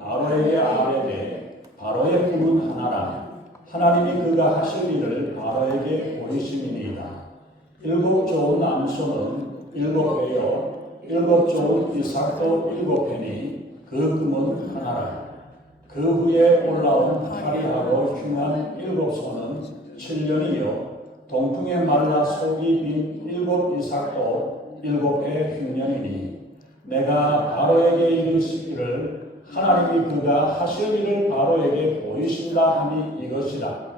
바로에게 아뢰되 바로의 꿈은 하나라. 하나님이 그가 하실 일을 바로에게 보이심이니이다. 7 좋은 암소는 7회요 7 좋은 이삭도 7회니 그 꿈은 하나라. 그 후에 올라온 화려하고 흉한 7소는 7년이요 동풍에 말라 속이 빈 7 이삭도 7회 흉년이니 내가 바로에게 이르시기를 하나님이 그가 하실 일을 바로에게 보이신다 하니 이것이라.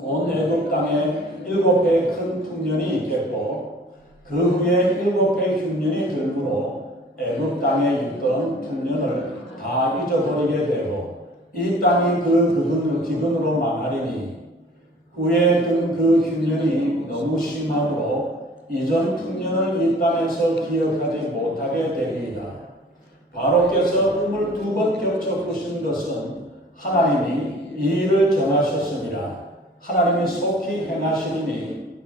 온 애굽 땅에 7회 큰 풍년이 있겠고 그 후에 7회 흉년이 들므로 애굽 땅에 있던 풍년을 다 잊어버리게 되고 이 땅이 그 기근으로 망하리니 후에 든 그 흉년이 너무 심함으로 이전 풍년을 이 땅에서 기억하지 못하게 되리이다. 바로께서 꿈을 2번 겹쳐 꾸신 것은 하나님이 이 일을 정하셨습니다. 하나님이 속히 행하시리니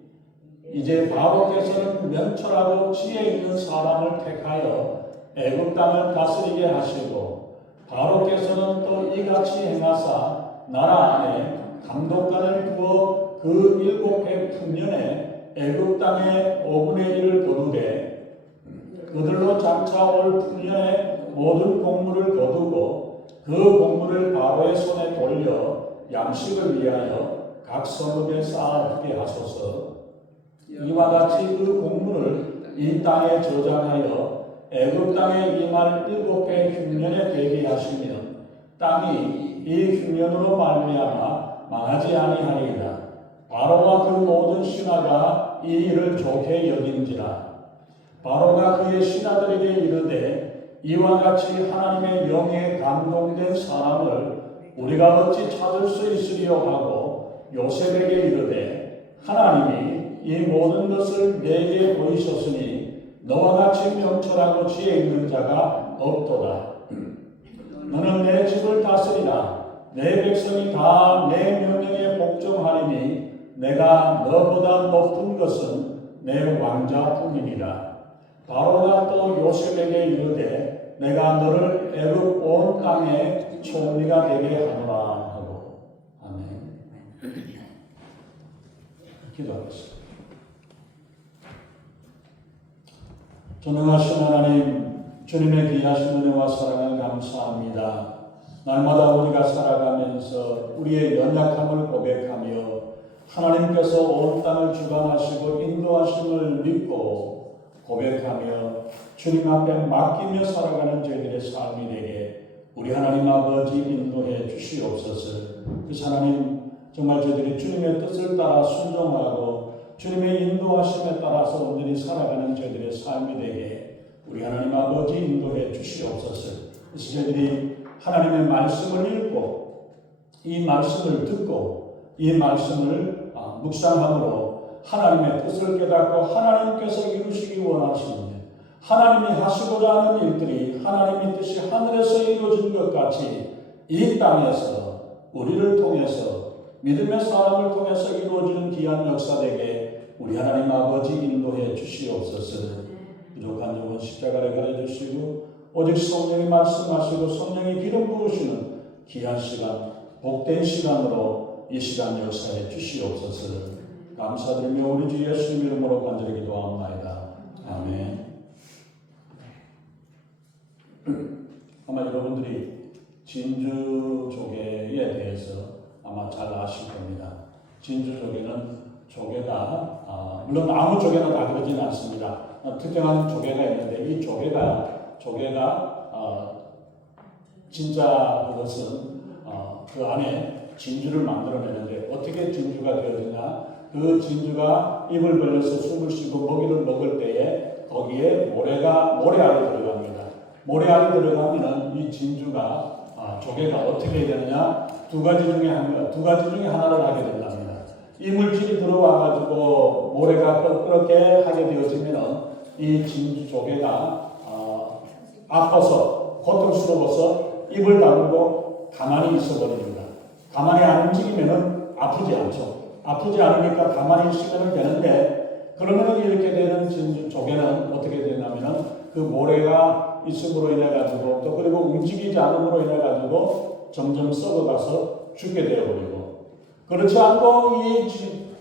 이제 바로께서는 명철하고 지혜 있는 사람을 택하여 애굽 땅을 다스리게 하시고 바로께서는 또 이같이 행하사 나라 안에 감독관을 두어 그 7회 풍년에 애굽 땅의 5분의 1을 거두되 그들로 장차 올 풍년에 모든 곡물을 거두고 그 곡물을 바로의 손에 돌려 양식을 위하여 각 성읍에 쌓아두게 하소서. 이와 같이 그 곡물을 이 땅에 저장하여 애굽 땅에 임할 7회 흉년에 되게 하시면 땅이 이 흉년으로 말미암아 망하지 아니하리이다. 바로와 그 모든 신하가 이 일을 좋게 여긴지라. 바로가 그의 신하들에게 이르되 이와 같이 하나님의 영에 감동된 사람을 우리가 어찌 찾을 수 있으리요 하고 요셉에게 이르되 하나님이 이 모든 것을 내게 보이셨으니 너와 같이 명철하고 지혜 있는 자가 없도다. 너는 내 집을 다스리라. 내 백성이 다 내 명령에 복종하리니 내가 너보다 높은 것은 내 왕자뿐이니라. 바로가 또 요셉에게 이르되 내가 너를 애굽 온 땅의 총리가 되게 하노라 하고. 아멘. 기도하겠습니다. 전능하신 하나님, 주님의 귀하신 은혜와 사랑을 감사합니다. 날마다 우리가 살아가면서 우리의 연약함을 고백하며 하나님께서 온 땅을 주관하시고 인도하심을 믿고 고백하며 주님 앞에 맡기며 살아가는 저희들의 삶이 되게 우리 하나님 아버지 인도해 주시옵소서. 그 하나님 정말 저희들이 주님의 뜻을 따라 순종하고 주님의 인도하심에 따라서 온전히 살아가는 저희들의 삶이 되게 우리 하나님 아버지 인도해 주시옵소서. 그래서 저희들이 하나님의 말씀을 읽고 이 말씀을 듣고 이 말씀을 묵상함으로 하나님의 뜻을 깨닫고 하나님께서 이루시기 원하시는 하나님이 하시고자 하는 일들이 하나님의 뜻이 하늘에서 이루어진 것 같이 이 땅에서 우리를 통해서 믿음의 사람을 통해서 이루어지는 귀한 역사되게 우리 하나님 아버지 인도해 주시옵소서. 부족한 영혼 십자가를 가려주시고 오직 성령이 말씀하시고 성령이 기름 부으시는 귀한 시간, 복된 시간으로 이 시간 역사해 주시옵소서. 감사드리며 우리 주 예수님 이름으로 간절히 기도합니다. 아멘. 아마 여러분들이 진주 조개에 대해서 아마 잘 아실 겁니다. 진주 조개는 조개가 물론 아무 조개나 다 그러지는 않습니다. 특정한 조개가 있는데 이 조개가 진짜 그것은 그 안에 진주를 만들어내는데 어떻게 진주가 되어지냐? 그 진주가 입을 벌려서 숨을 쉬고 먹이를 먹을 때에 거기에 모래알이 들어갑니다. 모래알이 들어가면은 이 진주가 조개가 어떻게 되느냐? 두 가지 중에 하나를 하게 된답니다. 이물질이 들어와가지고 모래가 그렇게 하게 되어지면은 이 진주 조개가 아파서 고통스러워서 입을 다물고 가만히 있어버립니다. 가만히 안 움직이면은 아프지 않죠. 아프지 않으니까 가만히 있으면 되는데 그러면 이렇게 되는 진주 조개는 어떻게 되냐면은 그 모래가 있음으로 인해 가지고 또 그리고 움직이지 않음으로 인해 가지고 점점 썩어가서 죽게 되어버리고, 그렇지 않고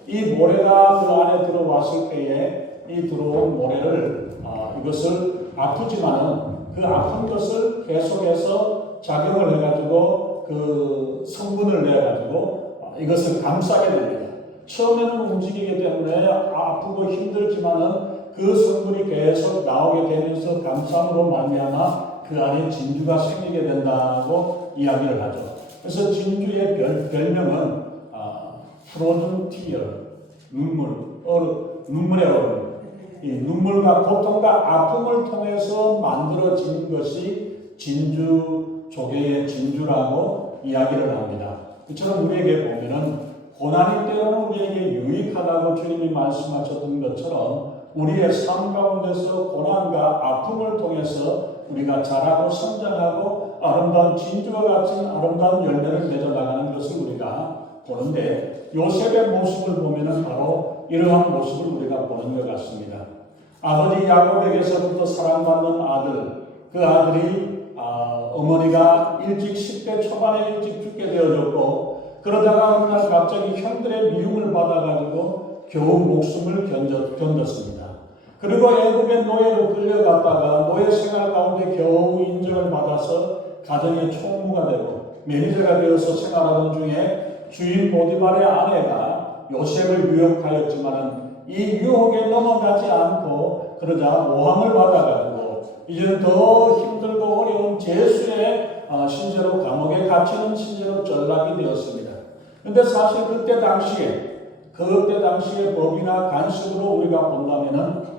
이 모래가 그 안에 들어왔을 때에 이 들어온 모래를 이것을 아프지만은 그 아픈 것을 계속해서 작용을 해가지고 그 성분을 내가지고 이것을 감싸게 됩니다. 처음에는 움직이기 때문에 아프고 힘들지만은 그 성분이 계속 나오게 되면서 감싸움으로 말미암아 그 안에 진주가 생기게 된다고 이야기를 하죠. 그래서 진주의 별명은 프로즌 티어, 눈물의 얼음. 이 눈물과 고통과 아픔을 통해서 만들어진 것이 진주 조개의 진주라고 이야기를 합니다. 이처럼 우리에게 보면은 고난이 때로는 우리에게 유익하다고 주님이 말씀하셨던 것처럼 우리의 삶 가운데서 고난과 아픔을 통해서 우리가 자라고 성장하고 아름다운 진주와 같은 아름다운 열매를 맺어나가는 것을 우리가 보는데, 요셉의 모습을 보면은 바로 이러한 모습을 우리가 보는 것 같습니다. 아버지 야곱에게서부터 사랑받는 아들, 그 아들이 어머니가 일찍 10대 초반에 일찍 죽게 되어졌고, 그러다가 어느 날 갑자기 형들의 미움을 받아가지고 겨우 목숨을 견뎠습니다. 그리고 애국의 노예로 끌려갔다가 노예 생활 가운데 겨우 인정을 받아서 가정의 총무가 되고 매니저가 되어서 생활하던 중에 주인 보디발의 아내가 요셉을 유혹하였지만은 이 유혹에 넘어가지 않고 그러자 모함을 받아가지고 이제는 더 힘들고 어려운 죄수의 신세로 감옥에 갇히는 신세로 전락이 되었습니다. 그런데 사실 그때 당시에 법이나 간식으로 우리가 본다면은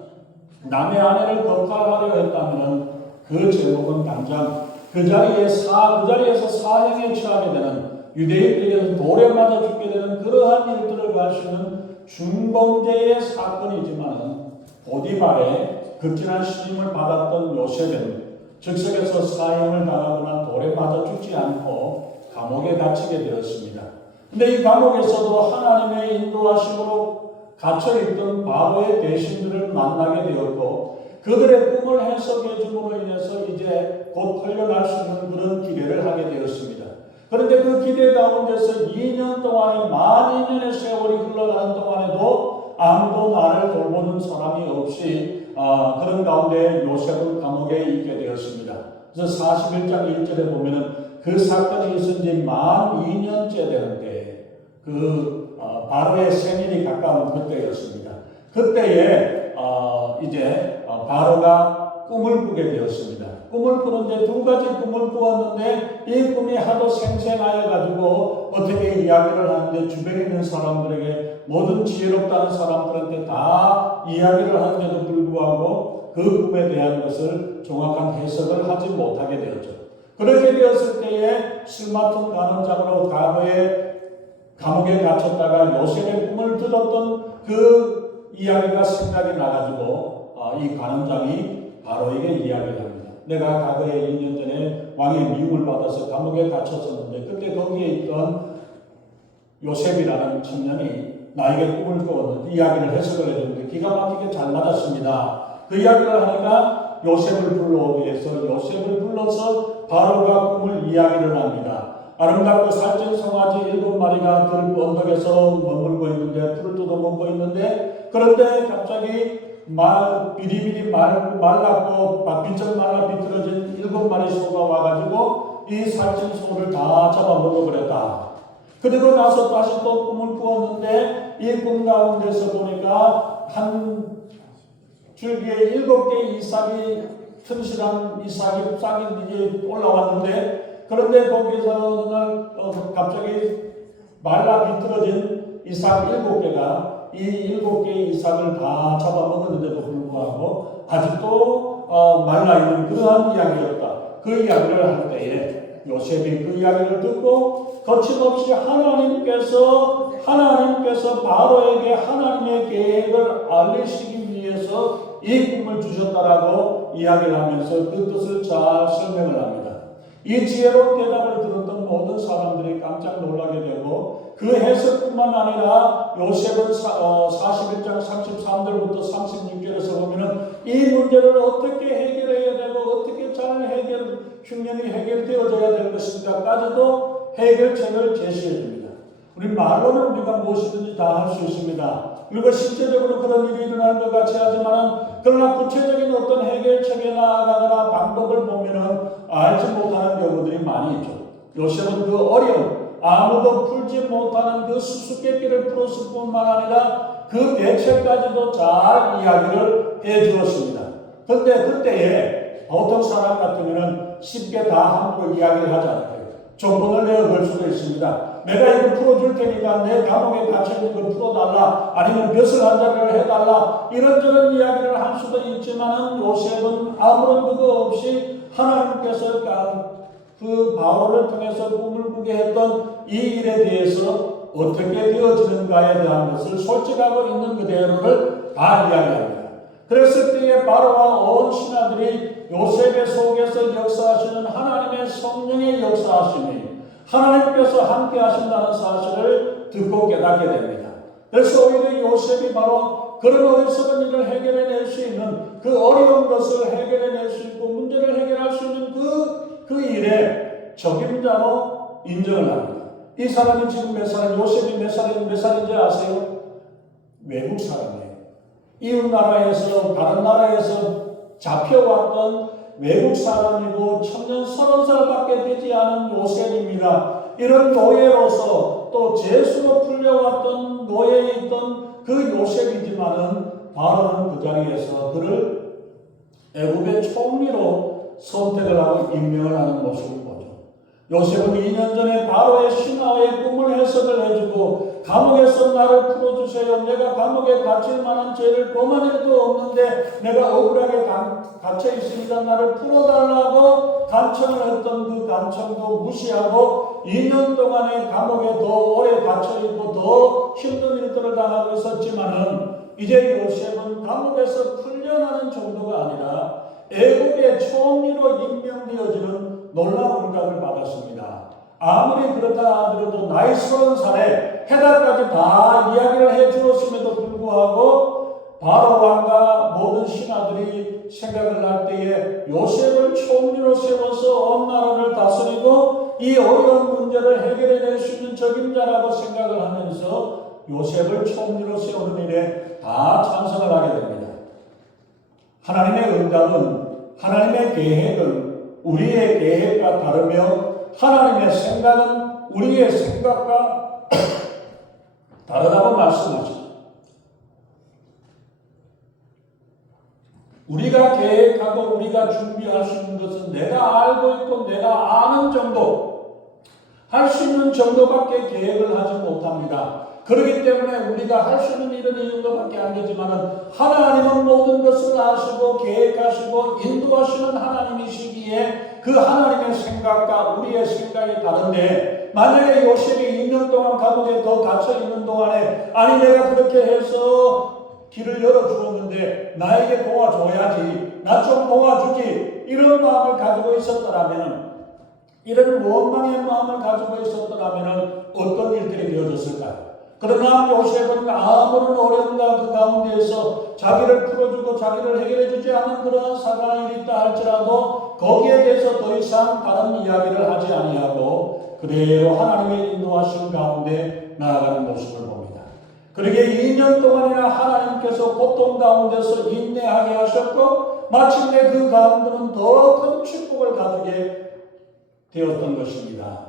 남의 아내를 거탈하려 했다면은 그 제목은 당장 그 자리에서 사형에 처하게 되는, 유대인들에게서 돌에 맞아 죽게 되는 그러한 일들을 가르치는 중범죄의 사건이지만은 보디발의 극진한 시임을 받았던 요셉은 즉석에서 사형을 당하거나 돌에 맞아 죽지 않고 감옥에 갇히게 되었습니다. 근데 이 감옥에서도 하나님의 인도하심으로 갇혀있던 바로의 대신들을 만나게 되었고, 그들의 꿈을 해석해 줌으로 인해서 이제 곧 풀려날 수 있는 그런 기대를 하게 되었습니다. 그런데 그 기대 가운데서 2년 동안에 만 2년의 세월이 흘러가는 동안에도 아무도 나를 돌보는 사람이 없이 그런 가운데 요셉은 감옥에 있게 되었습니다. 그래서 41장 1절에 보면은 그 사건이 있은 지 만 2년째 되는데 바로의 생일이 가까운 그때였습니다. 그때에 이제 바로가 꿈을 꾸게 되었습니다. 꿈을 꾸는데 두 가지 꿈을 꾸었는데 이 꿈이 하도 생생하여 가지고 어떻게 이야기를 하는데 주변에 있는 사람들에게, 모든 지혜롭다는 사람들한테 다 이야기를 하는데도 불구하고 그 꿈에 대한 것을 정확한 해석을 하지 못하게 되었죠. 그렇게 되었을 때에 술 맡은 간원장으로 과거에 감옥에 갇혔다가 요셉의 꿈을 들었던 그 이야기가 생각이 나가지고 이 간원장이 바로에게 이야기를 합니다. 내가 과거에 2년 전에 왕의 미움을 받아서 감옥에 갇혔었는데 그때 거기에 있던 요셉이라는 청년이 나에게 꿈을 꾸었는데 이야기를 해석을 해줬는데 기가 막히게 잘 맞았습니다. 그 이야기를 하니까 요셉을 불러오게 해서 요셉을 불러서 바로가 꿈을 이야기를 합니다. 아름답고 살찐 송아지 7마리가 들 언덕에서 머물고 있는데 풀을 뜯어먹고 있는데, 그런데 갑자기 비리비리 말랐고 빈쩍 말라 비틀어진 7마리 소가 와가지고 이 살찐 소를 다 잡아먹어버렸다. 그리고 나서 다시 또 꿈을 꾸었는데 이 꿈 가운데서 보니까 한 줄기에 7개의 이삭이, 튼실한 이삭이 싹이 올라왔는데, 그런데 거기서 어느 날 갑자기 말라 비틀어진 이삭 7개가 이 7개의 이삭을 다 잡아먹었는데도 불구하고 아직도 말라있는 그러한 이야기였다. 그 이야기를 할 때에 요셉이 그 이야기를 듣고 거침없이 하나님께서 바로에게 하나님의 계획을 알리시기 위해서 이 꿈을 주셨다라고 이야기를 하면서 그 뜻을 잘 설명을 합니다. 이 지혜로운 대답을 들었던 모든 사람들이 깜짝 놀라게 되고, 그 해석뿐만 아니라 요셉은 41장 33절부터 36절에서 보면은 이 문제를 어떻게 해결해야 되고 어떻게 잘 시간을 흉년이 해결되어져야 될 것인가까지도 해결책을 제시해 줍니다. 우리 말로는 우리가 무엇이든지 다 할 수 있습니다. 그리고 실제적으로 그런 일이 일어나는 것 같이 하지만 그러나 구체적인 어떤 해결책에 나아가거나 방법을 보면은 알지 못하는 경우들이 많이 있죠. 요셉은 그 어려움, 아무도 풀지 못하는 그 수수께끼를 풀었을 뿐만 아니라 그 대책까지도 잘 이야기를 해 주었습니다. 그런데 그때에 보통 사람 같으면 쉽게 다 함부로 이야기를 하지 않아요. 조건을 내어걸 수도 있습니다. 내가 이거 풀어줄 테니까 내 감옥에 갇혀있는 걸 풀어달라, 아니면 벼슬 한 자리를 해달라, 이런저런 이야기를 할 수도 있지만 요셉은 아무런 그거 없이 하나님께서 그 바울을 통해서 꿈을 꾸게 했던 이 일에 대해서 어떻게 되어지는가에 대한 것을 솔직하고 있는 그대로를 다 이야기합니다. 그랬을 때에 바로와 온 신하들이 요셉의 속에서 역사하시는 하나님의 성령의 역사하심이 하나님께서 함께 하신다는 사실을 듣고 깨닫게 됩니다. 그래서 오히려 요셉이 바로 그런 어리석은 일을 해결해낼 수 있는, 그 어려운 것을 해결해낼 수 있고 문제를 해결할 수 있는 그 일에 적임자로 인정을 합니다. 이 사람이 지금 몇 살인지, 요셉이 몇 살인지 아세요? 외국 사람이에요. 이웃 나라에서, 다른 나라에서 잡혀왔던 외국 사람이고 청년 30살밖에 되지 않은 요셉입니다. 이런 노예로서 또 죄수로 풀려왔던 노예에 있던 그 요셉이지만은 바로는 그 자리에서 그를 애굽의 총리로 선택을 하고 임명을 하는 모습을 보죠. 요셉은 2년 전에 바로의 신하의 꿈을 해석을 해주고 감옥에서 나를 풀어주세요. 내가 감옥에 갇힐 만한 죄를 범한 일도 없는데 내가 억울하게 갇혀 있으니까 나를 풀어달라고 간청을 했던 그 간청도 무시하고 2년 동안의 감옥에 더 오래 갇혀있고 더 힘든 일들을 당하고 있었지만은 이제 요셉은 감옥에서 풀려나는 정도가 아니라 애국의 총리로 임명되어지는 놀라운 응답을 받았습니다. 아무리 그렇다 하더라도 나이 30살에 해달까지 다 이야기를 해주었음에도 불구하고 바로 왕과 모든 신하들이 생각을 할 때에 요셉을 총리로 세워서 온 나라를 다스리고 이 어려운 문제를 해결해낼 수 있는 적임자라고 생각을 하면서 요셉을 총리로 세우는 일에 다 찬성을 하게 됩니다. 하나님의 응답은, 하나님의 계획은 우리의 계획과 다르며 하나님의 생각은 우리의 생각과 다르다고 말씀하십니다. 우리가 계획하고 우리가 준비할 수 있는 것은 내가 알고 있고 내가 아는 정도, 할 수 있는 정도밖에 계획을 하지 못합니다. 그렇기 때문에 우리가 할 수 있는 일은 이 정도밖에 안 되지만 하나님은 모든 것을 아시고 계획하시고 인도하시는 하나님이시기에 그 하나님의 생각과 우리의 생각이 다른데, 만약에 요셉이 2년 동안 감옥에 더 갇혀 있는 동안에 아니 내가 그렇게 해서 길을 열어주었는데 나에게 도와줘야지, 나 좀 도와주지, 이런 마음을 가지고 있었더라면, 이런 원망의 마음을 가지고 있었더라면 어떤 일들이 되어졌을까요? 그러나 요셉은 아무런 어려움과 그 가운데에서 자기를 풀어주고 자기를 해결해주지 않은 그러한 사과한 일이 있다 할지라도 거기에 대해서 더 이상 다른 이야기를 하지 아니하고 그대로 하나님의 인도하신 가운데 나아가는 모습을 봅니다. 그러게 2년 동안이나 하나님께서 고통 가운데서 인내하게 하셨고 마침내 그 가운데는 더 큰 축복을 가지게 되었던 것입니다.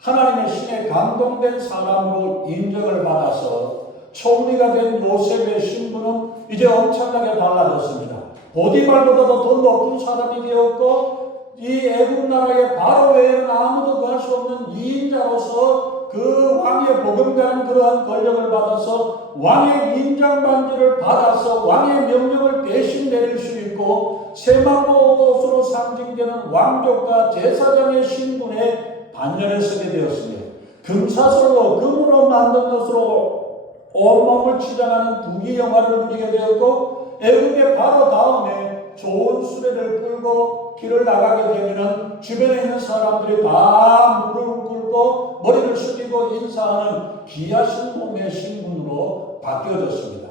하나님의 신에 감동된 사람으로 인정을 받아서 총리가 된 요셉의 신분은 이제 엄청나게 달라졌습니다. 보디발보다도 더 높은 사람이 되었고 이 애국 나라의 바로 외에는 아무도 구할 수 없는 2인자로서 그 왕의 버금가는 그러한 권력을 받아서 왕의 인장 반지를 받아서 왕의 명령을 대신 내릴 수 있고 세마포 옷으로 상징되는 왕족과 제사장의 신분에 반열에 서게 되었습니다. 금사슬로 금으로 만든 것으로 온몸을 치장하는 부귀 영화를 누리게 되었고 애국의 바로 다음에 좋은 수레를 끌고 길을 나가게 되면 주변에 있는 사람들이 다 무릎을 꿇고 머리를 숙이고 인사하는 귀하신 몸의 신분으로 바뀌어졌습니다.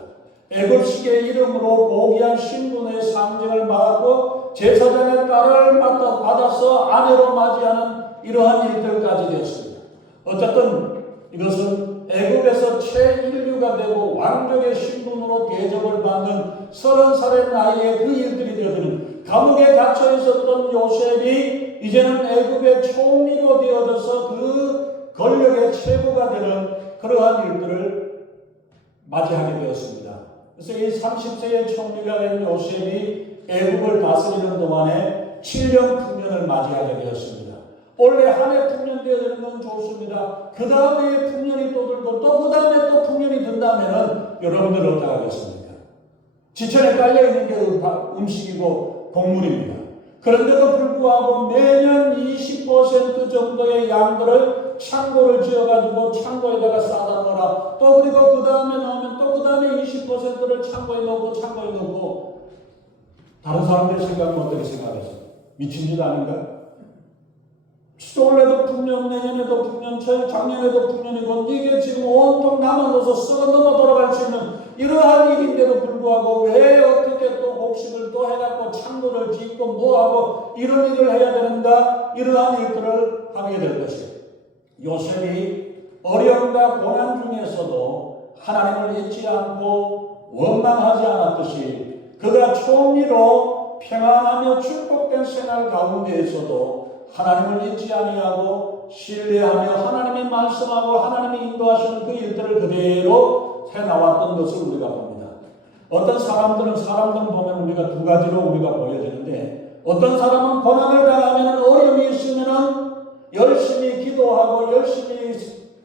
애굽식의 이름으로 고귀한 신분의 상징을 받았고 제사장의 딸을 받아서 아내로 맞이하는 이러한 일들까지 되었습니다. 어쨌든 이것은 애굽에서 최인류가 되고 왕족의 신분으로 대접을 받는 30살의 나이에 그 일들이 되어지는, 감옥에 갇혀 있었던 요셉이 이제는 애굽의 총리로 되어져서 그 권력의 최고가 되는 그러한 일들을 맞이하게 되었습니다. 그래서 이 30세의 총리가 된 요셉이 애굽을 다스리는 동안에 7년 풍년을 맞이하게 되었습니다. 원래 한 해 풍년 되어지는 건 좋습니다. 그 다음에 풍년이 또 들고 또 그 다음에 또 풍년이 든다면 여러분들 어떡하겠습니까? 지천에 깔려있는 게 음식이고 곡물입니다. 그런데도 불구하고 매년 20% 정도의 양들을 창고를 지어가지고 창고에다가 싸다 놓으라. 또 그리고 그 다음에 나오면 또 그 다음에 20%를 창고에 넣고 다른 사람들 생각은 어떻게 생각하세요? 미친 짓 아닌가? 올해도 풍년, 내년에도 풍년, 작년에도 풍년이고 이게 지금 온통 남아서 썩어 넘어 돌아갈 수 있는 이러한 일인데도 불구하고 왜 어떻게 또 곡식을 또 해갖고 창고를 짓고 뭐하고 이런 일을 해야 되는가? 이러한 일들을 하게 될 것이에요. 요셉이 어려움과 고난 중에서도 하나님을 잊지 않고 원망하지 않았듯이 그가 총리로 평안하며 축복된 생활 가운데에서도 하나님을 잊지 아니하고 신뢰하며 하나님이 말씀하고 하나님이 인도하시는 그 일들을 그대로 해나왔던 것을 우리가 봅니다. 어떤 사람들 보면 우리가 두 가지로 우리가 보여지는데, 어떤 사람은 고난을 당하면 어려움이 있으면 열심히 기도하고 열심히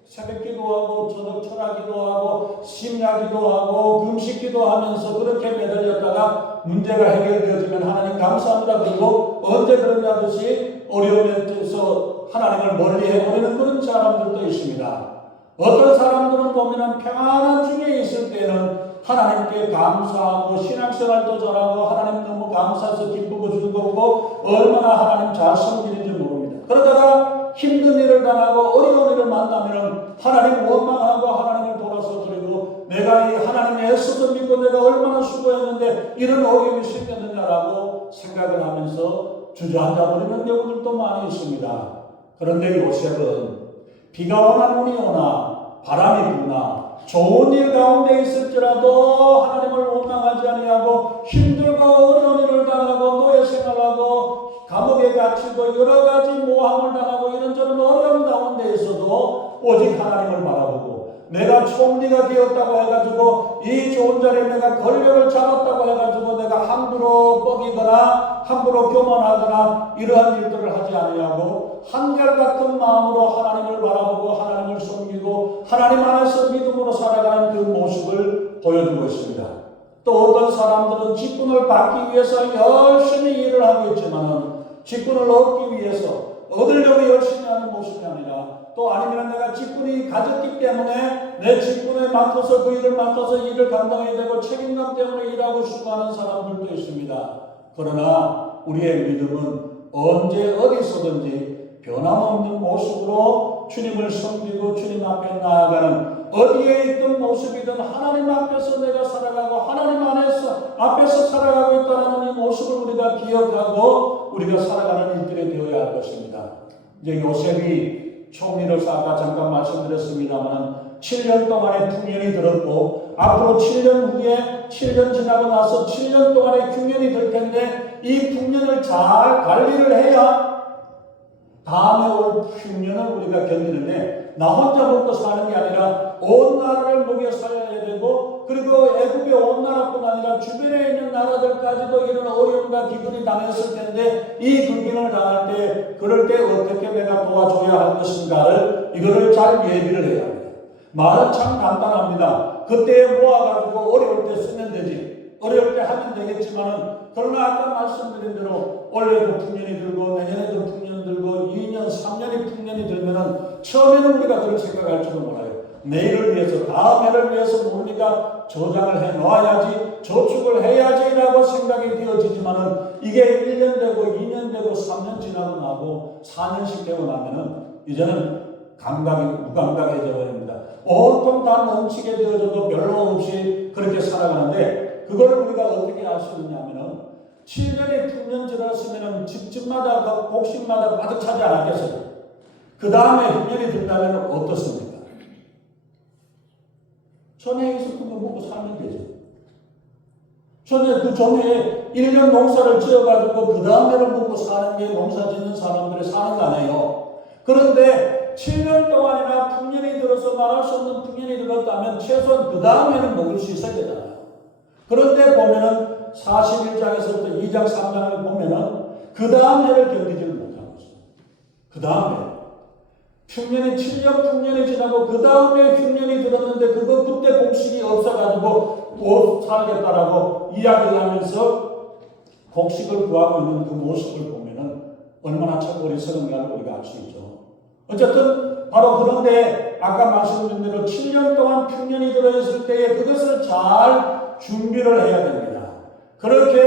새벽 기도하고 저녁 철학 기도하고 심야 기도하고 금식 기도하면서 그렇게 매달렸다가 문제가 해결되어지면 하나님 감사합니다. 그리고 언제 그러냐 하듯이 어려움에서 하나님을 멀리해버리는 그런 사람들도 있습니다. 어떤 사람들은 보면 평안한 중에 있을 때는 하나님께 감사하고 신앙생활도 잘하고 하나님 너무 감사해서 기쁘고 즐겁고 얼마나 하나님 잘 섬기는지 모릅니다. 그러다가 힘든 일을 당하고 어려운 일을 만나면 하나님 원망하고 하나님을 돌아서 드리고 내가 이 하나님의 애써서 믿고 내가 얼마나 수고했는데 이런 어려움이 생겼느냐라고 생각을 하면서 주저앉아 버리는 경우들도 많이 있습니다. 그런데 요셉은 비가 오나 눈이 오나 바람이 부나 좋은 일 가운데 있을지라도 하나님을 원망하지 아니하고 힘들고 어려운 일을 당하고 노예 생활하고 감옥에 갇히고 여러 가지 모함을 당하고 이런저런 어려운 가운데에서도 오직 하나님을 바라보고 내가 총리가 되었다고 해가지고 이 좋은 자리에 내가 권력을 잡았다고 해가지고 내가 함부로 뻐기거나 함부로 교만하거나 이러한 일들을 하지 아니하고 한결같은 마음으로 하나님을 바라보고 하나님을 섬기고 하나님 안에서 믿음으로 살아가는 그 모습을 보여주고 있습니다. 또 어떤 사람들은 직분을 받기 위해서 열심히 일을 하고 있지만 직분을 얻기 위해서 얻으려고 열심히 하는 모습이 아니라 또 아니면 내가 직분이 가졌기 때문에 내 직분에 맡아서 그 일을 맡아서 일을 감당해야 되고 책임감 때문에 일하고 싶어 하는 사람들도 있습니다. 그러나 우리의 믿음은 언제 어디서든지 변함없는 모습으로 주님을 섬기고 주님 앞에 나아가는 어디에 있던 모습이든 하나님 앞에서 내가 살아가고 하나님 앞에서 살아가고 있다는 이 모습을 우리가 기억하고 우리가 살아가는 일들이 되어야 할 것입니다. 이제 요셉이 총리로서 아까 잠깐 말씀드렸습니다만 7년 동안의 풍년이 들었고 앞으로 7년 후에 7년 지나고 나서 7년 동안의 풍년이 들 텐데 이 풍년을 잘 관리를 해야 다음에 올 풍년을 우리가 견디는데 나 혼자 먹고 사는 게 아니라 온 나라를 먹여 살려야 되고 그리고 애굽의 온 나라뿐 아니라 주변에 있는 나라들까지도 이런 어려움과 기근이 당했을 텐데 이 기근을 당할 때 그럴 때 어떻게 내가 도와줘야 할 것인가를 이거를 잘 예비를 해야 합니다. 말은 참 간단합니다. 그때 모아가지고 어려울 때 쓰면 되지. 어려울 때 하면 되겠지만은 그러나 아까 말씀드린 대로 올해도 풍년이 들고 내년에도 풍년 들고 2년 3년이 풍년이 들면은 처음에는 우리가 그런 생각할 줄은 몰라요. 내일을 위해서 다음 해를 위해서 우리가 저장을 해 놓아야지 저축을 해야지라고 생각이 되어지지만은 이게 1년 되고 2년 되고 3년 지나고 나고 4년씩 되고 나면은 이제는 감각이 무감각해져 버립니다. 온통 다 넘치게 되어져도 별로 없이 그렇게 살아가는데 그걸 우리가 어떻게 알 수 있냐면은 7년의 풍년 지났으면 집집마다 곡식마다 가득 차지 않았겠어요? 그 다음에 흉년이 들다면 어떻습니까? 전에 있었던 거 먹고 살면 되죠. 전에 그 전에 1년 농사를 지어가지고 그 다음에를 먹고 사는 게 농사 짓는 사람들이 사는 거 아니에요. 그런데 7년 동안이나 풍년이 들어서 말할 수 없는 풍년이 들었다면 최소한 그 다음에는 먹을 수 있어야 되잖아요. 그런데 보면은 41장에서부터 2장 3장을 보면은 그 다음 해를 견디지를 못하고 있어요. 그 다음에 풍년이 7년 풍년이 지나고 그 다음에 흉년이 들었는데 그때 곡식이 없어가지고 못 살겠다라고 이야기를 하면서 곡식을 구하고 있는 그 모습을 보면은 얼마나 참 어리석은가를 우리가 알 수 있죠. 어쨌든 바로 그런데 아까 말씀드린 대로 7년 동안 풍년이 들어있을 때에 그것을 잘 준비를 해야 됩니다. 그렇게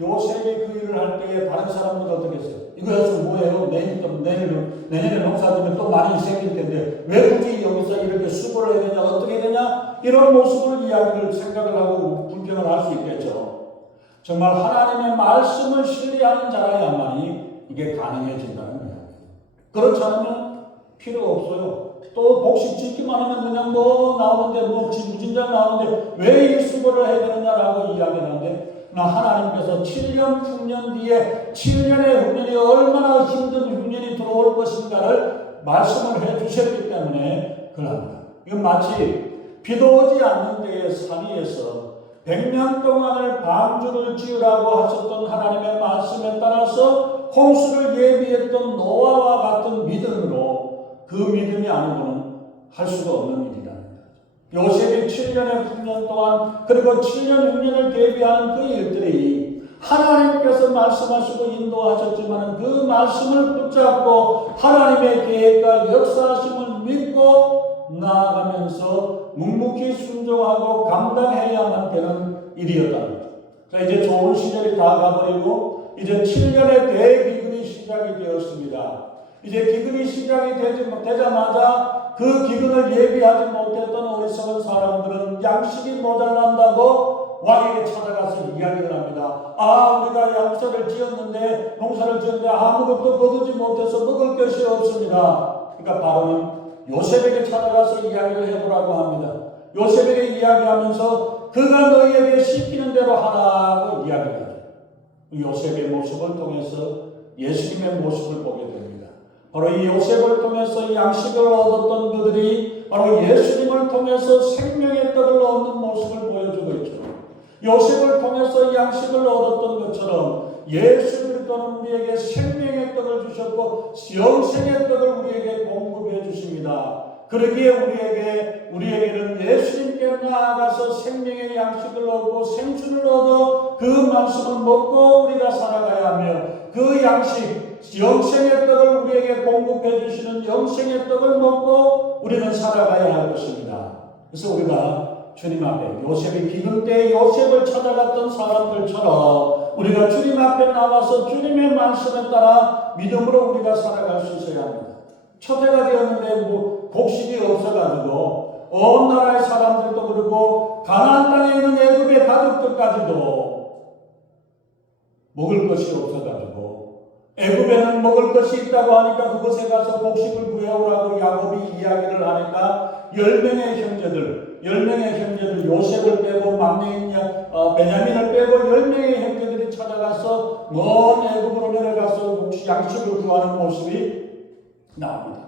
요셉이 그 일을 할 때에 다른 사람들은 어떻게 했어요? 이것은 뭐예요? 내년에 농사 지면 또 많이 생길 텐데 왜 굳이 여기서 이렇게 수고를 해야 되냐? 어떻게 되냐? 이런 모습을 이야기를 생각을 하고 불평을 할 수 있겠죠. 정말 하나님의 말씀을 신뢰하는 자라야만이 이게 가능해진다는 거예요. 그렇지 않으면 필요 없어요. 또 곡식 짓기만 하면 그냥 뭐 나오는데 뭐 무진장 나오는데 왜 이 수고를 해야 되느냐라고 이야기를 하는데 하나님께서 7년 풍년 뒤에 7년의 흉년이 얼마나 힘든 흉년이 들어올 것인가를 말씀을 해주셨기 때문에 그럽니다. 이건 마치 비도 오지 않는 데에 산 위에서 100년 동안을 방주를 지으라고 하셨던 하나님의 말씀에 따라서 홍수를 예비했던 노아와 같은 믿음으로 그 믿음이 아니고는 할 수가 없는 일이라는 거죠. 요셉이 7년의 풍년 동안 그리고 7년 6년을 대비하는 그 일들이 하나님께서 말씀하시고 인도하셨지만 그 말씀을 붙잡고 하나님의 계획과 역사하심을 믿고 나아가면서 묵묵히 순종하고 감당해야만 되는 일이었다는 거죠. 그래서 이제 좋은 시절이 다 가버리고 이제 7년의 대기근이 시작이 되었습니다. 이제 기근이 시작이 되자마자 그 기근을 예비하지 못했던 어리석은 사람들은 양식이 모자란다고 왕에게 찾아가서 이야기를 합니다. 우리가 양식을 지었는데 농사를 지었는데 아무것도 거두지 못해서 먹을 것이 없습니다. 그러니까 바로는 요셉에게 찾아가서 이야기를 해보라고 합니다. 요셉에게 이야기하면서 그가 너희에게 시키는 대로 하라고 이야기를 하죠. 요셉의 모습을 통해서 예수님의 모습을 보게 됩니다. 바로 이 요셉을 통해서 양식을 얻었던 그들이 바로 예수님을 통해서 생명의 떡을 얻는 모습을 보여주고 있죠. 요셉을 통해서 양식을 얻었던 것처럼 예수 그리스도는 우리에게 생명의 떡을 주셨고 영생의 떡을 우리에게 공급해 주십니다. 그러기에 우리에게는 예수님께 나아가서 생명의 양식을 얻고 생수를 얻어 그 말씀을 먹고 우리가 살아가야 하며 그 양식 영생의 떡을 우리에게 공급해 주시는 영생의 떡을 먹고 우리는 살아가야 할 것입니다. 그래서 우리가 주님 앞에 요셉이 기근 때 요셉을 찾아갔던 사람들처럼 우리가 주님 앞에 나와서 주님의 말씀에 따라 믿음으로 우리가 살아갈 수 있어야 합니다. 초대가 되었는데 곡식이 없어가지고 온 나라의 사람들도 그렇고 가나안 땅에 있는 애굽의 가족들까지도 먹을 것이 없어가지고 애굽에는 먹을 것이 있다고 하니까 그곳에 가서 곡식을 구해오라고 야곱이 이야기를 하니까 10명의 형제들 요셉을 빼고 막내인 베냐민을 빼고 10명의 형제들이 찾아가서 먼 애굽으로 내려가서 양식을 구하는 모습이 나옵니다.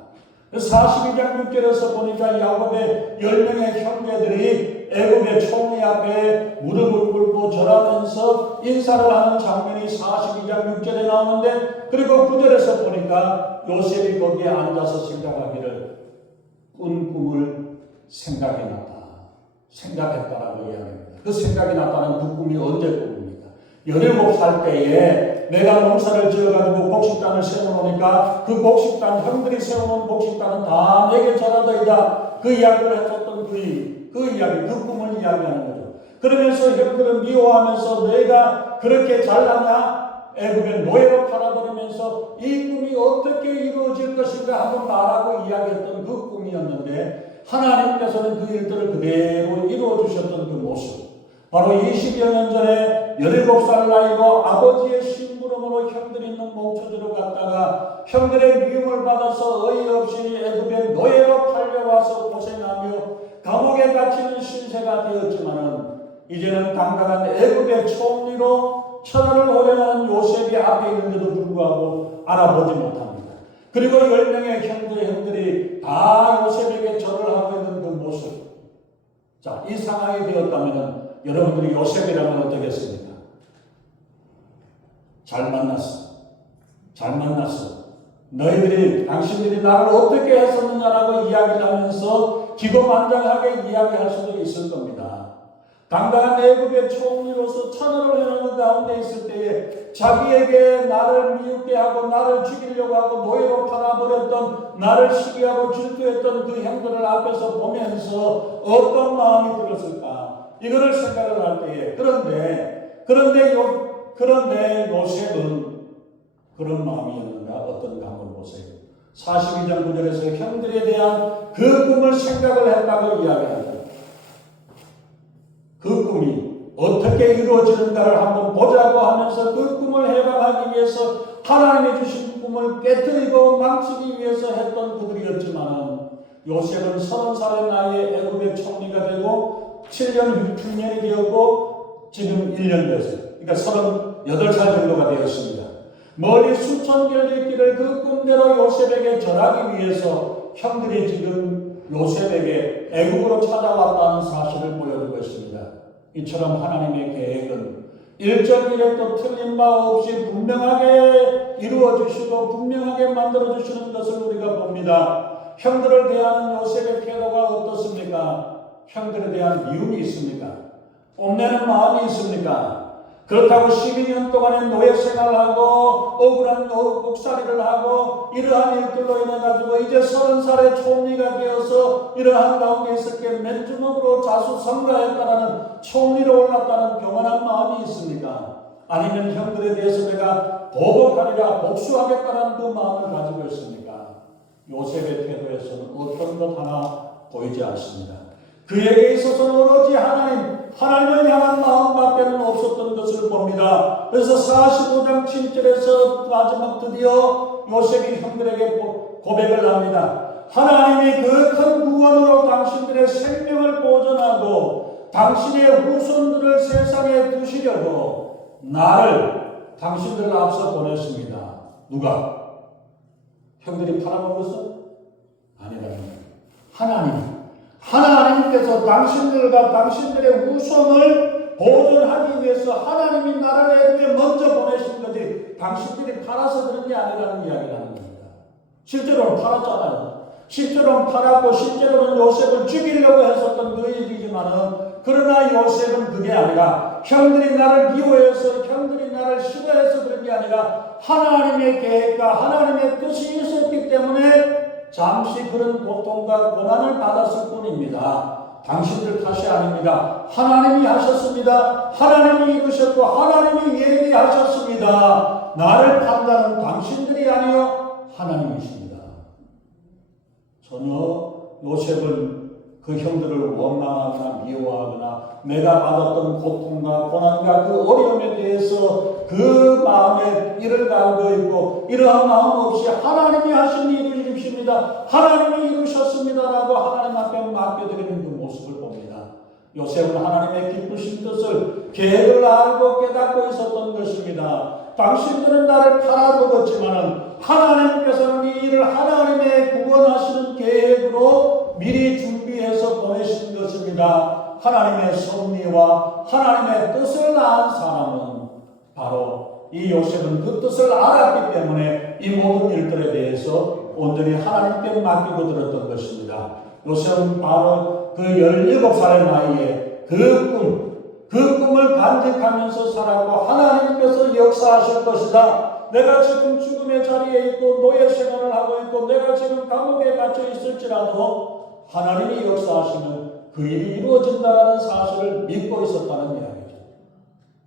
42장 6절에서 보니까 야곱의 10명의 형제들이 애굽의 총리 앞에 무릎을 꿇고 절하면서 인사를 하는 장면이 42장 6절에 나오는데 그리고 9절에서 보니까 요셉이 거기에 앉아서 생각하기를 꾼 꿈을 생각했다라고 이야기합니다. 그 생각이 났다는 그 꿈이 언제 꿈입니까? 17살 때에 내가 농사를 지어가지고 곡식단을 세워놓으니까 그 곡식단, 형들이 세워놓은 곡식단은 다 내게 전하더이다. 그 이야기를 했었던 그 꿈을 이야기하는 거죠. 그러면서 형들은 미워하면서 내가 그렇게 잘나냐? 애굽에 노예로 팔아버리면서 이 꿈이 어떻게 이루어질 것인가 한번 말하고 이야기했던 그 꿈이었는데 하나님께서는 그 일들을 그대로 이루어 주셨던 그 모습. 바로 20여 년 전에 17살 나이로 아버지의 심부름으로 형들이 있는 목초지로 갔다가 형들의 미움을 받아서 어이없이 애굽의 노예로 팔려와서 고생하며 감옥에 갇히는 신세가 되었지만은 이제는 당당한 애굽의 총리로 천하를 호령하는 요셉이 앞에 있는데도 불구하고 알아보지 못합니다. 그리고 10명의 형들이 다 요셉에게 절을 하고 있는 그 모습. 자, 이 상황이 되었다면 여러분들이 요셉이라면 어떻겠습니까? 잘 만났어. 잘 만났어. 당신들이 나를 어떻게 했었느냐라고 이야기를 하면서 기고만장하게 이야기할 수도 있을 겁니다. 당당한 애굽의 총리로서 천하를 해나가는 가운데 있을 때에 자기에게 나를 미웃게 하고 나를 죽이려고 하고 노예로 팔아버렸던, 나를 시기하고 질투했던 그 형들을 앞에서 보면서 어떤 마음이 들었을까? 이거를 생각을 할 때에 그런데 요셉은 그런 마음이었는가? 어떤가 한번 보세요. 42장 9절에서 형들에 대한 그 꿈을 생각을 했다고 이야기합니다. 그 꿈이 어떻게 이루어지는가를 한번 보자고 하면서 그 꿈을 해방하기 위해서 하나님이 주신 꿈을 깨뜨리고 망치기 위해서 했던 그들이었지만 요셉은 30살의 나이에 애굽의 총리가 되고 7년 6년이 되었고 지금 1년 되었어요. 그러니까 38살 정도가 되었습니다. 멀리 수천 길의 길을 그 꿈대로 요셉에게 절하기 위해서 형들이 지금 요셉에게 애굽으로 찾아왔다는 사실을 보여주고 있습니다. 이처럼 하나님의 계획은 일정일에도 틀린 바 없이 분명하게 이루어주시고 분명하게 만들어주시는 것을 우리가 봅니다. 형들을 대하는 요셉의 태도가 어떻습니까? 형들에 대한 미움이 있습니까? 뽐내는 마음이 있습니까? 그렇다고 12년 동안의 노예 생활을 하고 억울한 목살이를 하고 이러한 일들로 인해 가지고 이제 30살의 총리가 되어서 이러한 가운데 있을 때 맨주먹으로 자수성가했다라는 총리로 올랐다는 교만한 마음이 있습니까? 아니면 형들에 대해서 내가 보복하리라 복수하겠다는 그 마음을 가지고 있습니까? 요셉의 태도에서는 어떤 것 하나 보이지 않습니다. 그에게 있어서는 오로지 하나님을 향한 마음밖에는 없었던 것을 봅니다. 그래서 45장 7절에서 마지막 드디어 요셉이 형들에게 고백을 합니다. 하나님이 그 큰 구원으로 당신들의 생명을 보존하고 당신의 후손들을 세상에 두시려고 나를 당신들 앞서 보냈습니다. 누가? 형들이 팔아먹었어? 아니라는 하나님께서 당신들과 당신들의 후손을 보존하기 위해서 하나님이 나를 애굽에 먼저 보내신 거지 당신들이 팔아서 그런 게 아니라는 이야기를 하는 겁니다. 실제로는 팔았잖아요. 실제로는 팔았고 실제로는 요셉을 죽이려고 했었던 그 일이지만은 그러나 요셉은 그게 아니라 형들이 나를 미워해서 형들이 나를 싫어해서 그런 게 아니라 하나님의 계획과 하나님의 뜻이 있었기 때문에 잠시 그런 고통과 고난을 받았을 뿐입니다. 당신들 탓이 아닙니다. 하나님이 하셨습니다. 하나님이 이루셨고 하나님이 예비하셨습니다. 나를 판단은 당신들이 아니요 하나님이십니다. 전혀 요셉은 그 형들을 원망하거나 미워하거나 내가 받았던 고통과 고난과 그 어려움에 대해서 그 마음에 이를 갈고 있고 이러한 마음 없이 하나님이 하신 일이십니다. 하나님이 이루셨습니다라고 하나님 앞에 맡겨드리는 그 모습을 봅니다. 요셉은 하나님의 기쁘신 뜻을 계획을 알고 깨닫고 있었던 것입니다. 당신들은 나를 팔아먹었지만은 하나님께서는 이 일을 하나님의 구원하시는 계획으로 미리 준비해서 보내신 것입니다. 하나님의 섭리와 하나님의 뜻을 아는 사람은 바로 이 요셉은 그 뜻을 알았기 때문에 이 모든 일들에 대해서 온전히 하나님께 맡기고 들었던 것입니다. 요셉은 바로 그 17살의 나이에 그 꿈을 간직하면서 살았고 하나님께서 역사하실 것이다. 내가 지금 죽음의 자리에 있고 노예 생활을 하고 있고 내가 지금 감옥에 갇혀 있을지라도 하나님이 역사하시는 그 일이 이루어진다는 사실을 믿고 있었다는 이야기죠.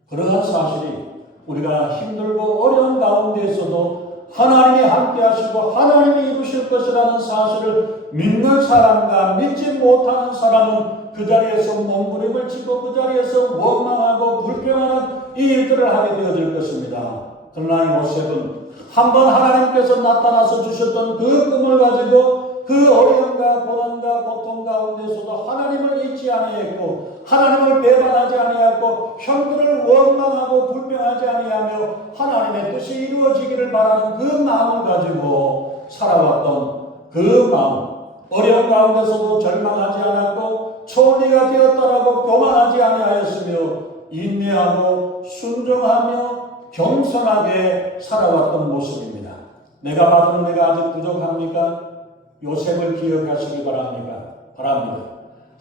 그러한 사실이 우리가 힘들고 어려운 가운데에서도 하나님이 함께 하시고 하나님이 이루실 것이라는 사실을 믿는 사람과 믿지 못하는 사람은 그 자리에서 몸부림을 치고 그 자리에서 원망하고 불평하는 이 일들을 하게 되어질 것입니다. 그러나 요셉은 한번 하나님께서 나타나서 주셨던 그 꿈을 가지고 그 어려움과 고난과 고통 가운데서도 하나님을 잊지 아니했고 하나님을 배반하지 아니하고 형들을 원망하고 불평하지 아니하며 하나님의 뜻이 이루어지기를 바라는 그 마음을 가지고 살아왔던 그 마음, 어려운 가운데서도 절망하지 않았고 초리가 되었다라고 교만하지 아니하였으며 인내하고 순종하며 겸손하게 살아왔던 모습입니다. 내가 받은 은혜가 아직 부족합니까? 요셉을 기억하시기 바랍니다.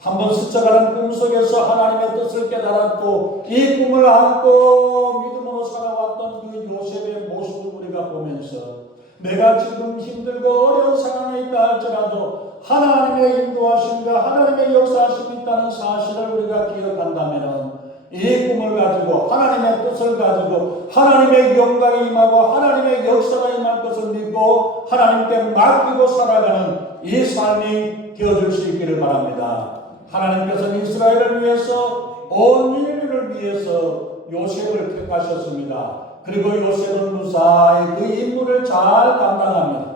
한번 스쳐가는 꿈속에서 하나님의 뜻을 깨달았고 이 꿈을 안고 믿음으로 살아왔던 그 요셉의 모습을 우리가 보면서 내가 지금 힘들고 어려운 상황에 있다 할지라도 하나님의 인도하심과 하나님의 역사하심이 있다는 사실을 우리가 기억한다면 이 꿈을 가지고 하나님의 뜻을 가지고 하나님의 영광이 임하고 하나님의 역사가 임할 것을 믿고 하나님께 맡기고 살아가는 이 삶이 되어줄 수 있기를 바랍니다. 하나님께서는 이스라엘을 위해서 온 인류를 위해서 요셉을 택하셨습니다. 그리고 요셉은 무사히 그 임무를 잘 감당하며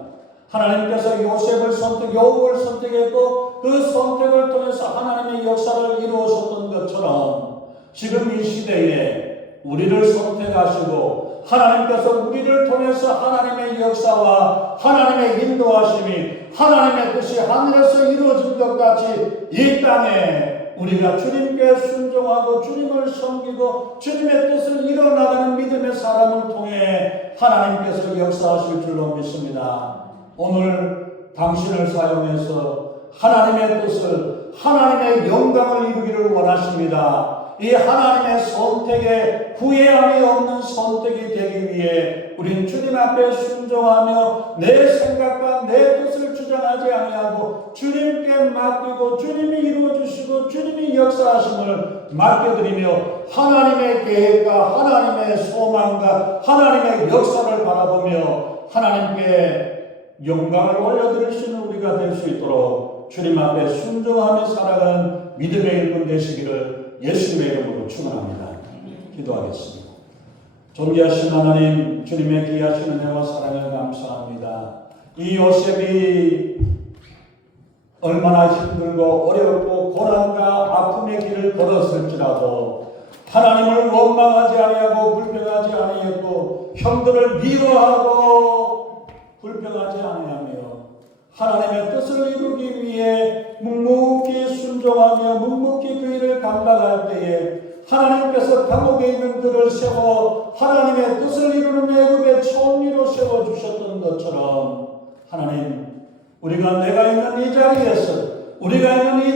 하나님께서 요셉을 야곱을 선택했고 그 선택을 통해서 하나님의 역사를 이루었던 것처럼 지금 이 시대에 우리를 선택하시고 하나님께서 우리를 통해서 하나님의 역사와 하나님의 인도하심이 하나님의 뜻이 하늘에서 이루어진 것 같이 이 땅에 우리가 주님께 순종하고 주님을 섬기고 주님의 뜻을 이뤄나가는 믿음의 사람을 통해 하나님께서 역사하실 줄로 믿습니다. 오늘 당신을 사용해서 하나님의 뜻을 하나님의 영광을 이루기를 원하십니다. 이 하나님의 선택에 후회함이 없는 선택이 되기 위해 우린 주님 앞에 순종하며 내 생각과 내 뜻을 주장하지 아니하고 주님께 맡기고 주님이 이루어주시고 주님이 역사하심을 맡겨드리며 하나님의 계획과 하나님의 소망과 하나님의 역사를 바라보며 하나님께 영광을 올려드릴 수 있는 우리가 될 수 있도록 주님 앞에 순종하며 살아가는 믿음의 일꾼 되시기를 예수님의 이름으로 축원합니다. 기도하겠습니다. 존귀하신 하나님, 주님의 귀하신 은혜와 사랑을 감사합니다. 이 요셉이 얼마나 힘들고 어렵고 고난과 아픔의 길을 걸었을지라도 하나님을 원망하지 아니하고 불평하지 아니했고 형들을 미워하고 불평하지 아니하며 하나님의 뜻을 이루기 위해 묵묵히 순종하며 묵묵히 그 일을 감당할 때에 하나님께서 감옥에 있는 그를 세워 하나님의 뜻을 이루는 애굽의 총리로 세워주셨던 것처럼 하나님, 우리가 있는 이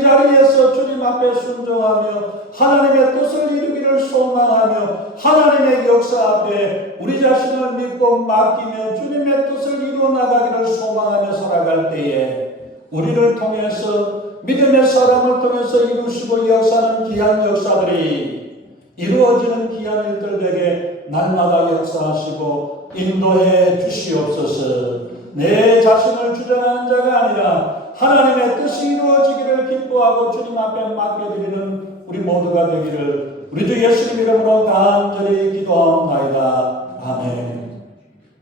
자리에서 주님 앞에 순종하며 하나님의 뜻을 이루기를 소망하며 하나님의 역사 앞에 우리 자신을 믿고 맡기며 주님의 뜻을 이루어 나가기를 소망하며 살아갈 때에 우리를 통해서 믿음의 사람을 통해서 이루시고 역사하는 귀한 역사들이 이루어지는 귀한 일들에게 날마다 역사하시고 인도해 주시옵소서. 내 자신을 주장하는 자가 아니라 하나님의 뜻이 이루어지기를 기뻐하고 주님 앞에 맡겨드리는 우리 모두가 되기를 우리 주 예수님 이름으로 간절히 기도하옵나이다. 아멘.